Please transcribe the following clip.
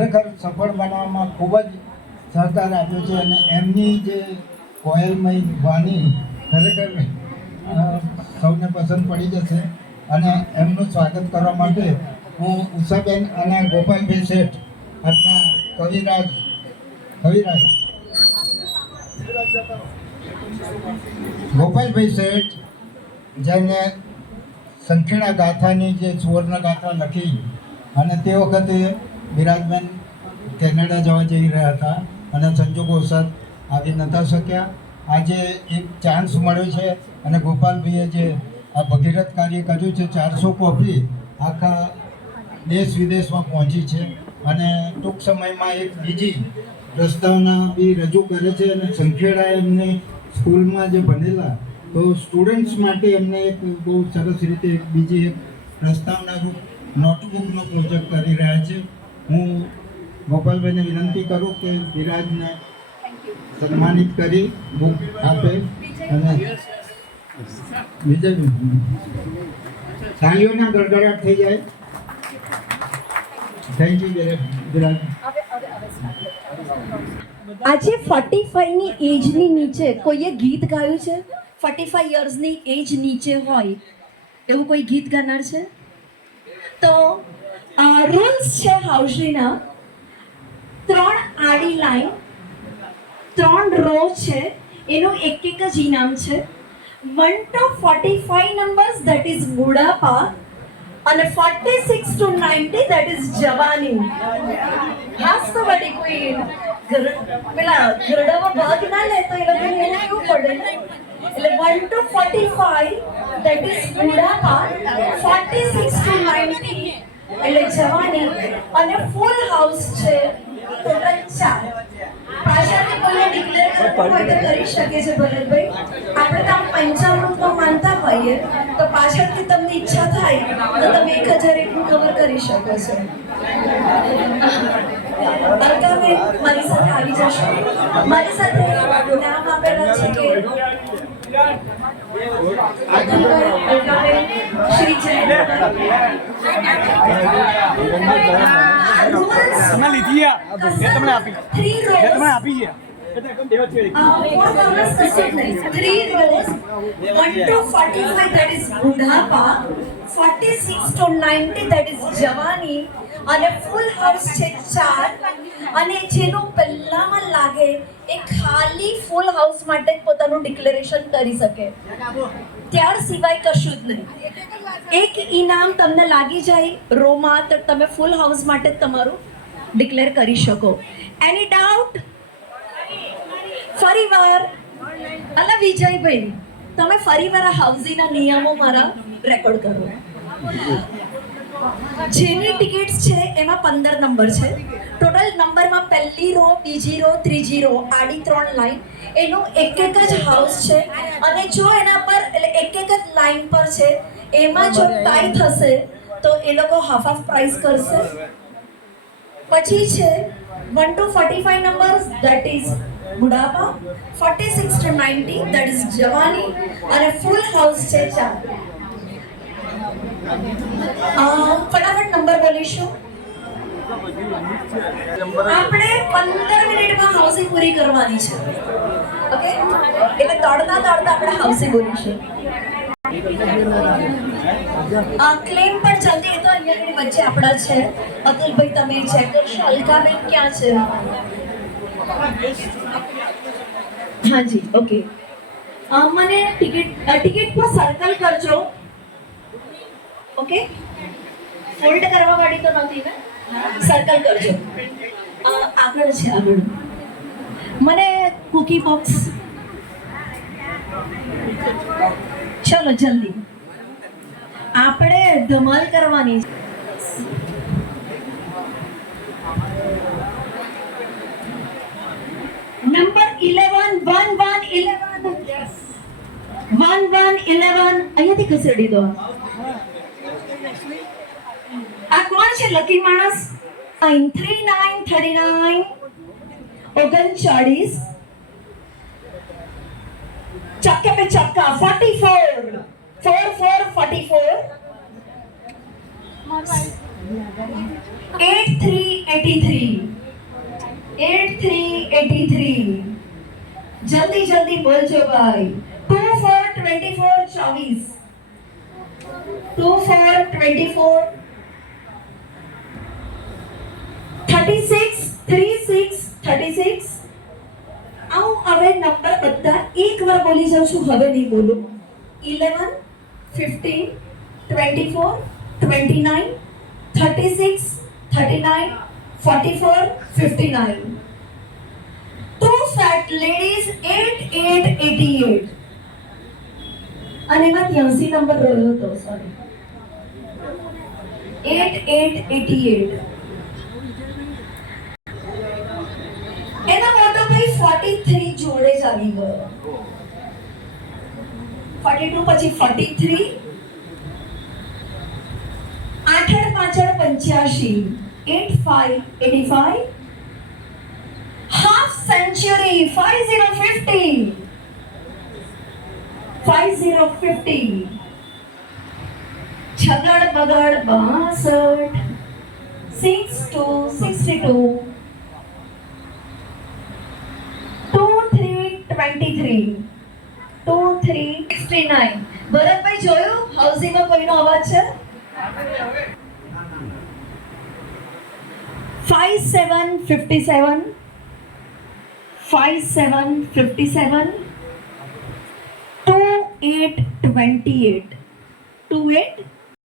ખરેખર સફળ બનાવવામાં ખૂબ જ સહકાર આપ્યો છે અને એમની જે કોયલમય વાણી ખરેખર સૌને પસંદ પડી જશે. અને એમનું સ્વાગત કરવા માટે હું ઉષાબેન અને ગોપાલભાઈ શેઠ આજના કવિરાજ ગોપાલભાઈ શેઠ જેને સંખેડા ગાથાની જે સુવર્ણ ગાથા લખી અને તે વખતે વિરાજબેન કેનેડા જવા જઈ રહ્યા હતા અને સંજોગોસર આવી નતા શક્યા. આજે એક ચાન્સ મળ્યો છે અને ગોપાલભાઈએ જે આ ભગીરથ કાર્ય કર્યું છે, 400 કોપી આખા દેશ વિદેશમાં પહોંચી છે અને ટૂંક સમયમાં એક બીજી પ્રસ્તાવના બી રજૂ કરે છે. અને સંખેડા એમને સ્કૂલમાં જે ભણેલા તો સ્ટુડન્ટ્સ માટે એમને એક બહુ સરસ રીતે એક બીજી એક પ્રસ્તાવનારૂપ નોટબુકનો પ્રોજેક્ટ કરી રહ્યા છે. હું ગોપાલભાઈને વિનંતી કરું કે વિરાજને સન્માનિત કરી બુક આપે અને વિજય તાળીઓના ગડગડાટ થઈ જાય. Thank you Viraj. આજે 45 ની એજની નીચે કોઈએ ગીત ગાયું છે? 45 યર્સની એજ નીચે હોય એવું કોઈ ગીત ગાનાર છે? તો રૂલ્સ છે હાઉસીના. 3 આડી લાઈન, 3 રો છે, એનું એક જ ઇનામ છે. 1 to 45 નંબર્સ that is બુઢાપા અને 46 to 90 that is જવાની. ખાસ તો વળી કોઈ પેલા ઘરડામાં ભાગ ના લે તો એ લોકોને એને કેવું પડે. એટલે 1 to 45 that is બુઢાપા, 46 to 90 એટલે જવાની અને ફૂલ હાઉસ છે ટોટલ 4. પાછળથી કોઈને ડિક્લેર કરવું હોય તો કરી શકે છે ભરતભાઈ. આપણે તો આમ પંચામૃતમાં માનતા હોઈએ તો પાછળથી તમને ઈચ્છા થાય તો તમે 1001 નું કવર કરી શકો છો. અલકાબેન મારી સાથે આવી જશો. મારી સાથે નામ આપેલા છે કે અલકાબેન, શ્રી તમને આપી છે. 3 rows 1 to 45 that is બુઢાપા, 46 to 90 that is જવાની અને ફૂલ હાઉસ છે 4. અને જેનું પહેલામાં લાગે એ ખાલી ફૂલ હાઉસ માટે પોતાનું ડિક્લેરેશન કરી શકે, ત્યાર સિવાય કશું જ નહીં. એક ઇનામ તમને લાગી જાય રોમાં તો તમે ફૂલ હાઉસ માટે તમારું ડિક્લેર કરી શકો. એની ડાઉટ? ફરીવાર અલા વિજયભાઈ, તમે ફરીવાર આ હાઉસીના નિયમો મારા રેકોર્ડ કરો. જેની ટિકિટ્સ છે એમાં 15 નંબર છે. ટોટલ નંબરમાં પહેલી રો, બીજી રો, ત્રીજી રો, આડી 3 લાઈન, એનું એક જ હાઉસ છે. અને જો એના પર એટલે એક જ લાઈન પર છે, એમાં જો ટાઈ થશે તો એ લોકો હાફ પ્રાઇસ કરશે. પછી છે 1 to 45 numbers that is બુઢાપા, 46 to 90 that is જવાની અને ફૂલ હાઉસ છે 4. ફટાફટ નંબર બોલીશું. આપણે 15 મિનિટમાં હાઉસિંગ પૂરી કરવાની છે. ઓકે, એટલે દોડતા આપણે હાઉસિંગ બોલીશું. ક્લેમ પણ જલ્દી તો અહીંયાની વચ્ચે આપણા છે. અતુલભાઈ તમે ચેક કરશો. અલકાબેન ક્યાં છે? હા જી, ઓકે. મને ટિકિટ પર સર્કલ કરજો. ઓકે, ફોલ્ડ કરવા વાળી તો નથી ને? સર્કલ કરજો. આગળ છે, આગળ. મને કુકી બોક્સ. ચલો જલ્દી, આપણે ધમાલ કરવાની છે. નંબર 11 અહીંયાથી ખસેડી દો. આ કોણ છે લકી માણસ? 39 39 39 चक्के पे चक्का 44 44 44 8383 જલ્દી જલ્દી બોલજો ભાઈ 2424 2424 36 આવું હવે નંબર બધા એકવાર બોલી જાઉં છું, હવે નહીં બોલું. 11 15 24 29 36 39 44 59. Two fat ladies 8888 અને એમાં 83 નંબર રહ્યો હતો, સોરી 8888. એનો મોટો ભાઈ 43 જોડે જ આવી ગયો. 42 પછી 43 8 પાછળ 85 85 half century 5050 છગડ બગડ 62 62 23 69. ભરતભાઈ જોયું હાઉસિંગમાં કોઈનો અવાજ છે? 5757 5828 28